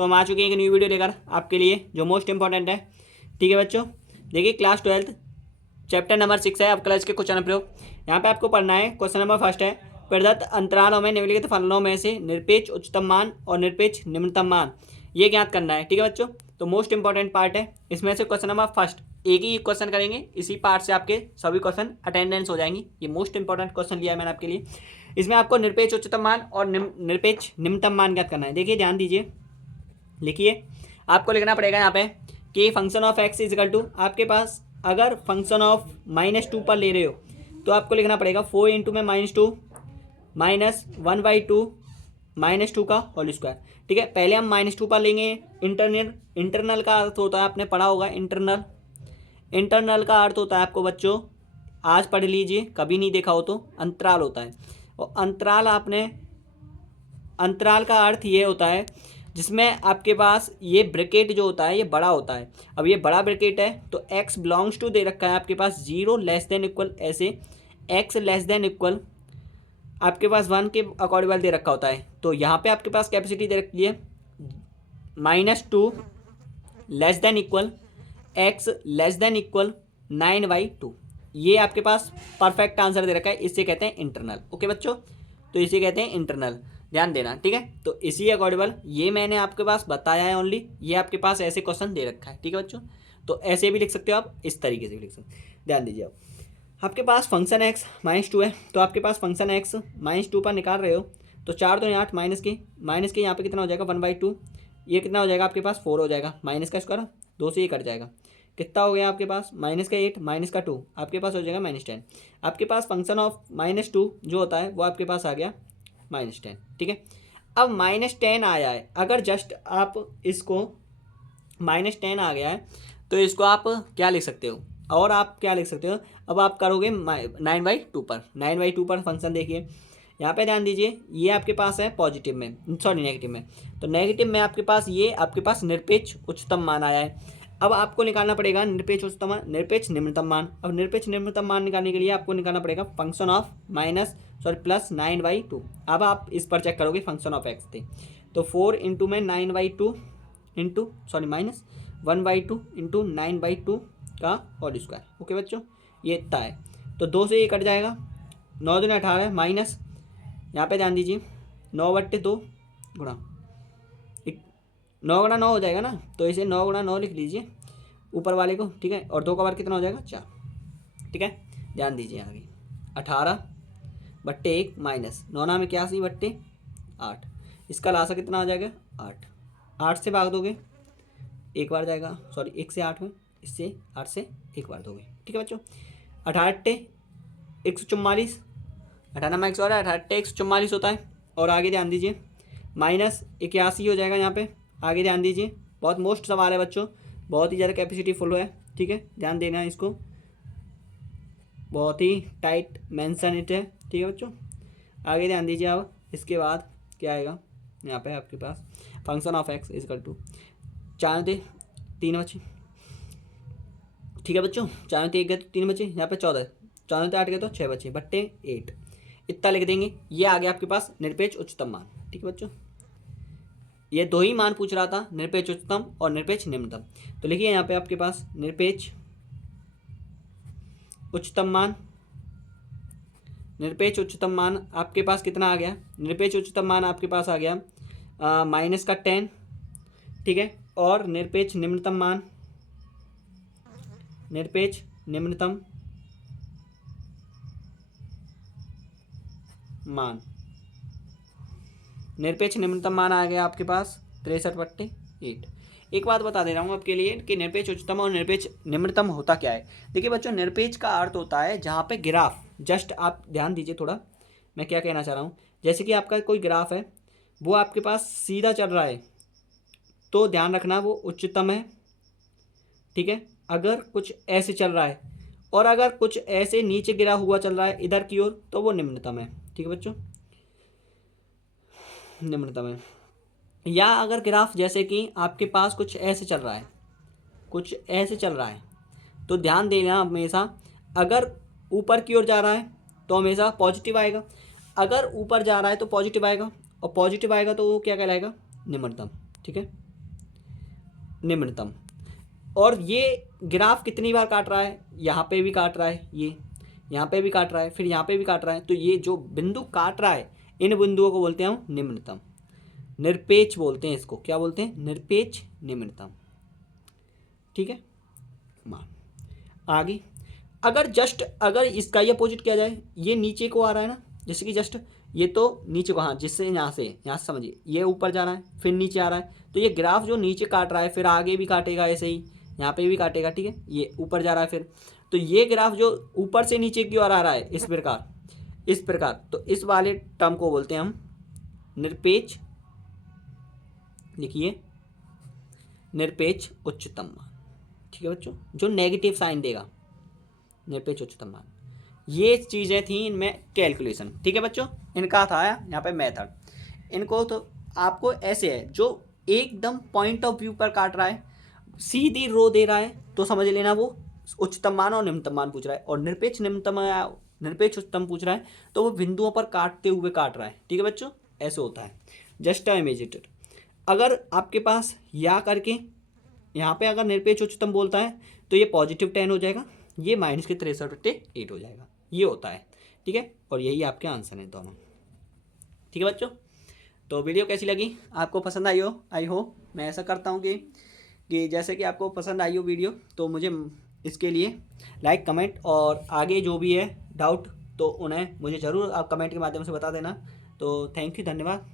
तो हम आ चुके हैं एक न्यू वीडियो लेकर आपके लिए जो मोस्ट इंपॉर्टेंट है। ठीक है बच्चों, देखिए क्लास 12 चैप्टर नंबर 6 है अब क्लास के क्वेश्चन प्रयोग। यहाँ पे आपको पढ़ना है। क्वेश्चन नंबर फर्स्ट है, प्रदत्त अंतरालों में निम्नलिखित फलनों में से निरपेक्ष उच्चतम मान और निरपेक्ष निम्नतम मान ये ज्ञात करना है। ठीक है बच्चों, तो मोस्ट इंपॉर्टेंट पार्ट है। इसमें से क्वेश्चन नंबर फर्स्ट एक ही क्वेश्चन करेंगे, इसी पार्ट से आपके सभी क्वेश्चन अटेंडेंस हो जाएंगी। ये मोस्ट इंपॉर्टेंट क्वेश्चन लिया है मैंने आपके लिए। इसमें आपको निरपेक्ष उच्चतम मान और निरपेक्ष निम्नतम मान ज्ञात करना है। देखिए ध्यान दीजिए, लिखिए आपको लिखना पड़ेगा यहाँ पे कि function of x is equal to, आपके पास अगर फंक्शन ऑफ -2 पर ले रहे हो तो आपको लिखना पड़ेगा 4 इंटू में -2 माइनस 1/2 -2 का होल स्क्वायर। ठीक है, पहले हम -2 पर लेंगे। इंटरनल का अर्थ होता है, आपने पढ़ा होगा इंटरनल का अर्थ होता है आपको बच्चों, आज पढ़ लीजिए, कभी नहीं देखा हो तो, अंतराल होता है। और अंतराल का अर्थ ये होता है जिसमें आपके पास ये ब्रैकेट जो होता है ये बड़ा होता है। अब ये बड़ा ब्रैकेट है तो x बिलोंग्स टू दे रखा है आपके पास 0 लेस देन इक्वल, ऐसे x लेस देन इक्वल आपके पास 1 के अकॉर्डिंग दे रखा होता है। तो यहाँ पे आपके पास कैपेसिटी दे रखी है -2 less than equal x less than equal 9/2। ये आपके पास परफेक्ट आंसर दे रखा है, इससे कहते हैं इंटरनल। ओके बच्चों, तो इसे कहते हैं इंटरनल, ध्यान देना। ठीक है, तो इसी अकॉर्डिंग ये मैंने आपके पास बताया है ओनली, ये आपके पास ऐसे क्वेश्चन दे रखा है। ठीक है बच्चों, तो ऐसे भी लिख सकते हो आप, इस तरीके से भी लिख सकते हो। ध्यान दीजिए, आप आपके पास फंक्शन x -2 है, तो आपके पास फंक्शन x -2 पर निकाल रहे हो तो 4 तो 8 माइनस के यहाँ पे कितना हो जाएगा 1/2, ये कितना हो जाएगा आपके पास 4 हो जाएगा, माइनस का स्क्वायर 2 से ये कट जाएगा, कितना हो गया आपके पास -8 -2 आपके पास हो जाएगा -10। आपके पास फंक्शन ऑफ -2 जो होता है वो आपके पास आ गया -10। ठीक है, अब -10 आया है, अगर जस्ट आप इसको -10 आ गया है तो इसको आप क्या लिख सकते हो, और आप क्या लिख सकते हो, अब आप करोगे 9/2 पर फंक्शन। देखिए यहाँ पे ध्यान दीजिए, ये आपके पास है पॉजिटिव में, सॉरी नेगेटिव में, तो नेगेटिव में आपके पास ये आपके पास निरपेक्ष उच्चतम मान आया है। अब आपको निकालना पड़ेगा निरपेक्ष उच्चतम मान, निरपेक्ष निम्नतम मान। अब निरपेक्ष निम्नतम मान निकालने के लिए आपको निकालना पड़ेगा फंक्शन ऑफ +9/2। अब आप इस पर चेक करोगे फंक्शन ऑफ एक्स थे, तो 4 इंटू में 9/2 इंटू माइनस 1/2 इंटू 9/2 का होल स्क्वायर। ओके बच्चों, ये इतना है, तो 2 से ये कट जाएगा, 9 दूनी 18 माइनस, यहाँ पे ध्यान दीजिए 9/2 गुणा 9 गुणा 9 हो जाएगा ना, तो इसे 9 गुणा 9 लिख लीजिए ऊपर वाले को। ठीक है, और 2 का वर्ग कितना हो जाएगा 4। ठीक है, ध्यान दीजिए आगे 18/1 माइनस 9 में 81/8, इसका लासा कितना आ जाएगा 8। 8 से भाग दोगे एक बार जाएगा, सॉरी 1 से 8 में, इससे 8 से एक बार दोगे। ठीक है बच्चों, 18/144, 18 में 144 होता है। और आगे ध्यान दीजिए -81 हो जाएगा यहाँ पे। आगे ध्यान दीजिए, बहुत मोस्ट सवाल है बच्चों, बहुत ही ज़्यादा कैपेसिटी फुल है। ठीक है, ध्यान देना है इसको, बहुत ही टाइट मेंशन इट है। ठीक है बच्चों, आगे ध्यान दीजिए। अब इसके बाद क्या आएगा, यहाँ पे आपके पास function of x equal to 4 थे 3 बचे। ठीक है बच्चों, 4 में 1 गए तो 3 बचे, यहाँ पे 14, 14 में 8 गए तो 6 बचे, बट्टे 8, इतना लिख देंगे। ये आ गया आपके पास निरपेक्ष उच्चतम मान। ठीक है बच्चों, ये 2 ही मान पूछ रहा था, निरपेक्ष उच्चतम और निरपेक्ष निम्नतम। तो लिखिए यहाँ पे आपके पास निरपेक्ष उच्चतम मान, निरपेक्ष उच्चतम मान आपके पास कितना आ गया, निरपेक्ष उच्चतम मान आपके पास आ गया -10। ठीक है, और निरपेक्ष निम्नतम मान, निरपेक्ष निम्नतम मान, निरपेक्ष निम्नतम मान आ गया आपके पास 63/8। एक बात बता दे रहा हूँ आपके लिए कि निरपेक्ष उच्चतम और निरपेक्ष निम्नतम होता क्या है। देखिए बच्चों, निरपेक्ष का अर्थ होता है जहाँ पे ग्राफ, जस्ट आप ध्यान दीजिए थोड़ा, मैं क्या कहना चाह रहा हूँ। जैसे कि आपका कोई ग्राफ है, वो आपके पास सीधा चल रहा है तो ध्यान रखना वो उच्चतम है। ठीक है, अगर कुछ ऐसे चल रहा है और अगर कुछ ऐसे नीचे गिरा हुआ चल रहा है इधर की ओर, तो वो निम्नतम है। ठीक है बच्चों, निम्नतम है। या अगर ग्राफ जैसे कि आपके पास कुछ ऐसे चल रहा है, कुछ ऐसे चल रहा है, तो ध्यान देना हमेशा, अगर ऊपर की ओर जा रहा है तो हमेशा पॉजिटिव आएगा, अगर ऊपर जा रहा है तो पॉजिटिव आएगा, और पॉजिटिव आएगा तो वो क्या कहलाएगा निम्नतम। ठीक है, निम्नतम। और ये ग्राफ कितनी बार काट रहा है, यहाँ पे भी काट रहा है, ये यहाँ पे भी काट रहा है, फिर यहाँ पे भी काट रहा है, तो ये जो बिंदु काट रहा है इन बिंदुओं को बोलते हैं हम निम्नतम, निरपेक्ष बोलते हैं इसको। क्या बोलते हैं? निरपेक्ष निम्नतम। ठीक है, मान आगे। अगर जस्ट अगर इसका ये अपोजिट किया जाए, ये नीचे को आ रहा है ना, जैसे कि जस्ट ये तो नीचे को, हाँ, जिससे यहाँ से समझिए ये ऊपर जा रहा है फिर नीचे आ रहा है, तो ये ग्राफ जो नीचे काट रहा है फिर आगे भी काटेगा, ऐसे ही यहाँ पे भी काटेगा। ठीक है, ये ऊपर जा रहा है फिर, तो ये ग्राफ जो ऊपर से नीचे की ओर आ रहा है इस प्रकार, तो इस वाले टर्म को बोलते हैं हम निरपेक्ष, लिखिए निरपेक्ष उच्चतम मान। ठीक है बच्चों, जो नेगेटिव साइन देगा, निरपेक्ष उच्चतम मान। ये चीज़ें थी इनमें कैलकुलेशन। ठीक है बच्चों, इनका था यहाँ पे मेथड। इनको तो आपको ऐसे है, जो एकदम पॉइंट ऑफ व्यू पर काट रहा है, सीधी रो दे रहा है, तो समझ लेना वो उच्चतम मान और निम्नतम मान पूछ रहा है। और निरपेक्ष निरपेक्ष उच्चतम पूछ रहा है, तो वो बिंदुओं पर काटते हुए काट रहा है। ठीक है बच्चों, ऐसे होता है। जस्ट इमेजिन, अगर आपके पास या करके यहाँ पे अगर निरपेक्ष उच्चतम बोलता है तो ये +10 हो जाएगा, ये -63/8 हो जाएगा, ये होता है। ठीक है, और यही आपके आंसर हैं दोनों। ठीक है बच्चों, तो वीडियो कैसी लगी, आपको पसंद आई हो। मैं ऐसा करता हूँ कि जैसे कि आपको पसंद आई हो वीडियो, तो मुझे इसके लिए लाइक, कमेंट, और आगे जो भी है डाउट तो उन्हें मुझे ज़रूर आप कमेंट के माध्यम से बता देना। तो थैंक यू, धन्यवाद।